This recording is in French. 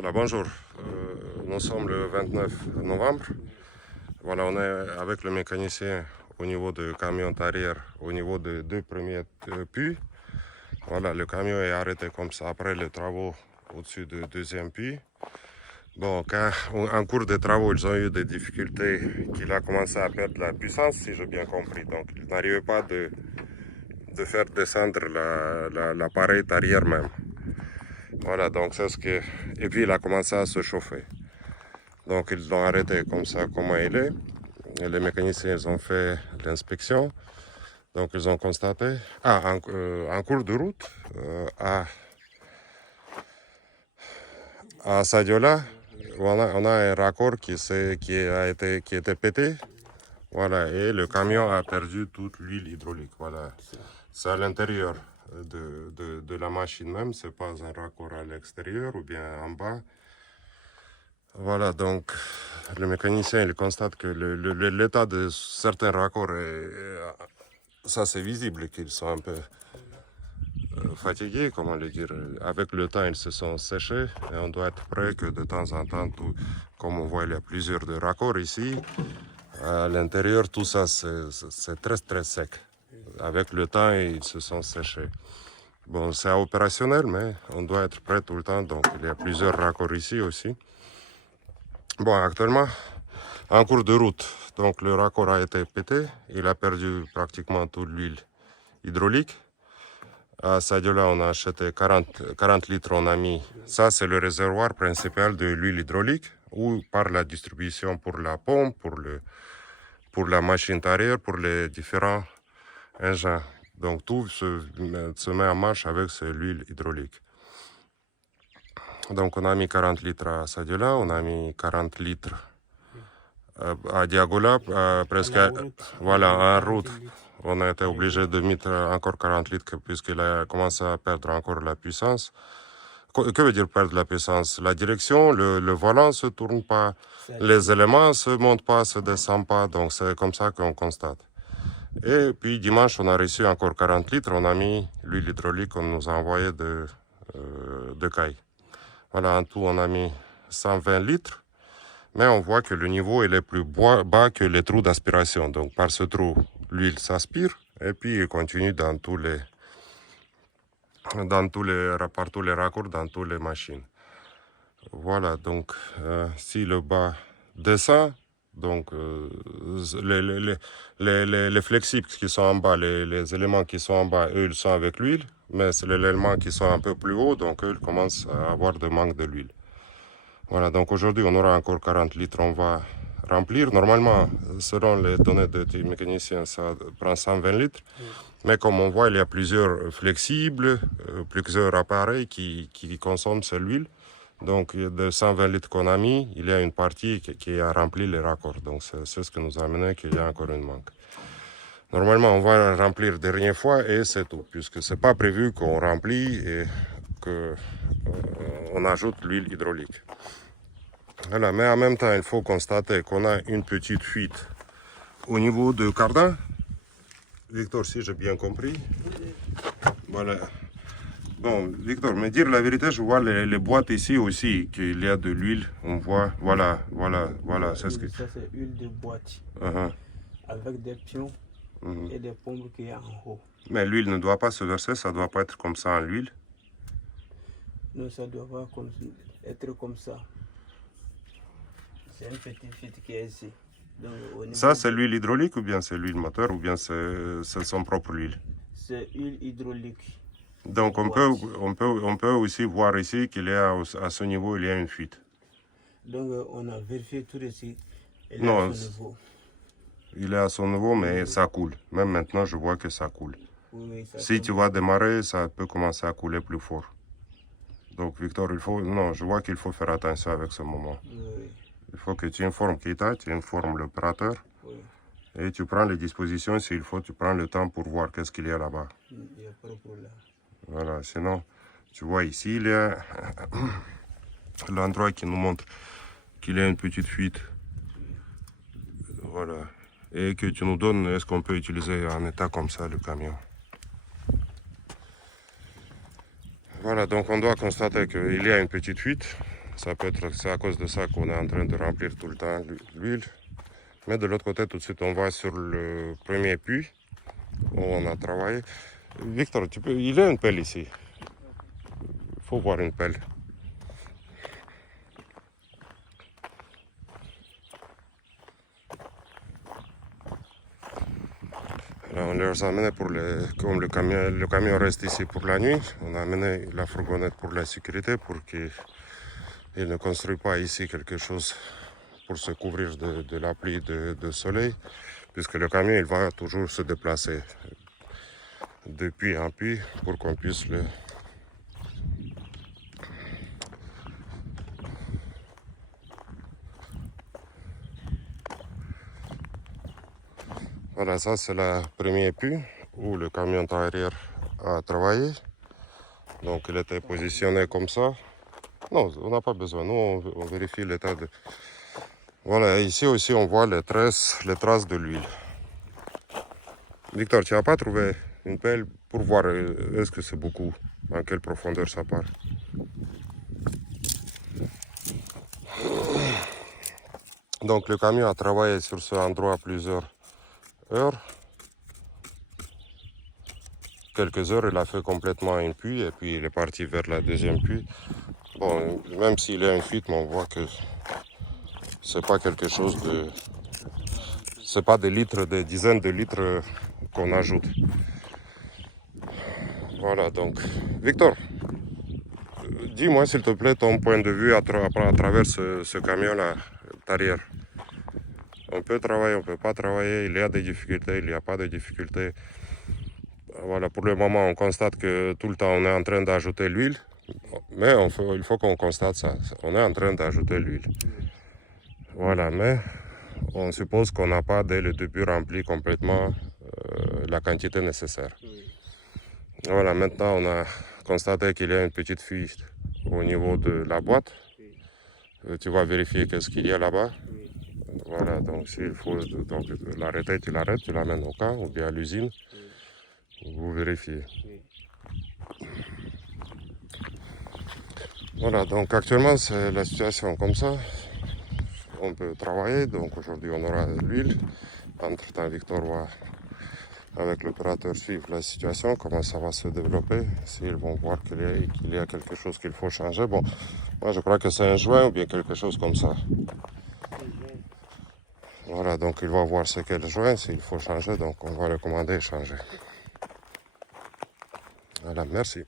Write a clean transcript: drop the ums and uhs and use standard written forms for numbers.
Voilà, bonjour. Nous sommes le 29 novembre. Voilà, on est avec le mécanicien au niveau du camion arrière, au niveau des deux premiers puits. Voilà, le camion est arrêté comme ça après les travaux au-dessus du deuxième puits. Bon, en cours de travaux, ils ont eu des difficultés, qu'il a commencé à perdre la puissance, si j'ai bien compris. Donc, il n'arrivait pas de faire descendre l'appareil arrière même. Voilà, donc c'est ce que... Et puis, il a commencé à se chauffer. Donc, ils l'ont arrêté comme ça, comment il est. Et les mécaniciens, ils ont fait l'inspection. Donc, ils ont constaté... en cours de route, à Sadiola, on a un raccord qui était pété. Voilà, et le camion a perdu toute l'huile hydraulique. Voilà, c'est à l'intérieur de la machine même, c'est pas un raccord à l'extérieur ou bien en bas. Voilà, donc le mécanicien il constate que l'état de certains raccords, ça c'est visible qu'ils sont un peu fatigués, comment le dire. Avec le temps, ils se sont séchés et on doit être prêt que de temps en temps, comme on voit, il y a plusieurs de raccords ici. À l'intérieur, tout ça, c'est très très sec. Avec le temps, ils se sont séchés. Bon, c'est opérationnel, mais on doit être prêt tout le temps. Donc, il y a plusieurs raccords ici aussi. Bon, actuellement, en cours de route, donc le raccord a été pété. Il a perdu pratiquement toute l'huile hydraulique. À Sadiola, on a acheté 40 litres, on a mis. Ça, c'est le réservoir principal de l'huile hydraulique, ou par la distribution pour la pompe, pour la machine arrière, pour les différents engins. Donc tout se met en marche avec l'huile hydraulique. Donc on a mis 40 litres à Sadiola, on a mis 40 litres à Diagola, presque voilà, en route. On a été obligé de mettre encore 40 litres puisqu'il a commencé à perdre encore la puissance. Que veut dire perdre la puissance? La direction, le volant ne se tourne pas, les éléments ne se montent pas, ne se descendent pas, donc c'est comme ça qu'on constate. Et puis dimanche, on a reçu encore 40 litres, on a mis l'huile hydraulique qu'on nous a envoyé de Caille. Voilà, en tout, on a mis 120 litres, mais on voit que le niveau il est plus bas que les trous d'aspiration. Donc par ce trou, l'huile s'aspire et puis il continue par tous les raccords, dans toutes les machines. Voilà, donc si le bas descend, donc les flexibles qui sont en bas, les éléments qui sont en bas, eux, ils sont avec l'huile, mais c'est les éléments qui sont un peu plus hauts, donc eux, ils commencent à avoir de manque de l'huile. Voilà, donc aujourd'hui, on aura encore 40 litres, on va remplir. Normalement, selon les données du mécanicien, ça prend 120 litres. Mais comme on voit, il y a plusieurs flexibles, plusieurs appareils qui consomment cette huile. Donc, de 120 litres qu'on a mis, il y a une partie qui a rempli les raccords. Donc, c'est ce qui nous a amené qu'il y a encore une manque. Normalement, on va remplir dernière fois et c'est tout, puisque ce n'est pas prévu qu'on remplit et qu'on ajoute l'huile hydraulique. Voilà, mais en même temps, il faut constater qu'on a une petite fuite au niveau du cardan. Victor, si j'ai bien compris. Voilà. Bon, Victor, mais dire la vérité, je vois les boîtes ici aussi, qu'il y a de l'huile. On voit, voilà, c'est ce que... Ça, c'est huile de boîte. Avec des pions et des pompes qui est en haut. Mais l'huile ne doit pas se verser, ça ne doit pas être comme ça en l'huile. Non, ça ne doit pas être comme ça. C'est un petit filtre qui est ici. Donc, ça, c'est l'huile hydraulique ou bien c'est l'huile moteur ou bien c'est son propre huile? C'est huile hydraulique. Donc on peut aussi voir ici qu'il y a à ce niveau il y a une fuite. Donc on a vérifié tout ici. Non, il est à son niveau, mais ça coule. Même maintenant, je vois que ça coule. Oui, ça si tu vas démarrer, ça peut commencer à couler plus fort. Donc Victor, je vois qu'il faut faire attention avec ce moment. Oui. Il faut que tu informes Keita, tu informes l'opérateur. Oui. Et tu prends les dispositions, s'il faut, tu prends le temps pour voir qu'est-ce qu'il y a là-bas. Il n'y a pas de problème. Voilà, sinon, tu vois ici, il y a l'endroit qui nous montre qu'il y a une petite fuite. Voilà. Et que tu nous donnes, est-ce qu'on peut utiliser en état comme ça le camion? Voilà, donc on doit constater qu'il y a une petite fuite. c'est à cause de ça qu'on est en train de remplir tout le temps l'huile. Mais de l'autre côté, tout de suite, on va sur le premier puits où on a travaillé. Victor, il y a une pelle ici. Il faut voir une pelle. Là, on les a amenés comme le camion reste ici pour la nuit, on a amené la fourgonnette pour la sécurité pour qu'il ne construise pas ici quelque chose pour se couvrir de la pluie, de soleil, puisque le camion il va toujours se déplacer de puits en puits pour qu'on puisse le... Voilà, ça c'est le premier puits où le camion arrière a travaillé. Donc il était positionné comme ça. Non, on n'a pas besoin. Nous, on vérifie l'état de... Voilà, ici aussi, on voit les traces de l'huile. Victor, tu n'as pas trouvé une pelle pour voir est-ce que c'est beaucoup, en quelle profondeur ça part? Donc le camion a travaillé sur ce endroit plusieurs heures. Quelques heures, il a fait complètement un puits et puis il est parti vers la deuxième puits. Bon, même s'il y a une fuite, mais on voit que c'est pas quelque chose de... C'est pas des litres, des dizaines de litres qu'on ajoute. Voilà, donc, Victor, dis-moi s'il te plaît ton point de vue à travers ce camion-là, derrière. On peut travailler, on ne peut pas travailler, il y a des difficultés, il n'y a pas de difficultés. Voilà, pour le moment, on constate que tout le temps, on est en train d'ajouter l'huile. Mais il faut qu'on constate ça, on est en train d'ajouter l'huile. Voilà, mais on suppose qu'on n'a pas dès le début rempli complètement la quantité nécessaire. Voilà, maintenant on a constaté qu'il y a une petite fuite au niveau de la boîte. Tu vas vérifier qu'est-ce qu'il y a là-bas. Voilà, donc s'il faut l'arrêter, tu l'arrêtes, tu l'amènes au camp ou bien à l'usine. Vous vérifiez. Voilà, donc actuellement c'est la situation comme ça. On peut travailler, donc aujourd'hui on aura de l'huile. Entre-temps, Victor va avec l'opérateur suivre la situation, comment ça va se développer, s'ils vont voir qu'il y a quelque chose qu'il faut changer. Bon, moi je crois que c'est un joint ou bien quelque chose comme ça. Voilà, donc il va voir ce qu'est le joint, s'il faut changer, donc on va recommander changer. Voilà, merci.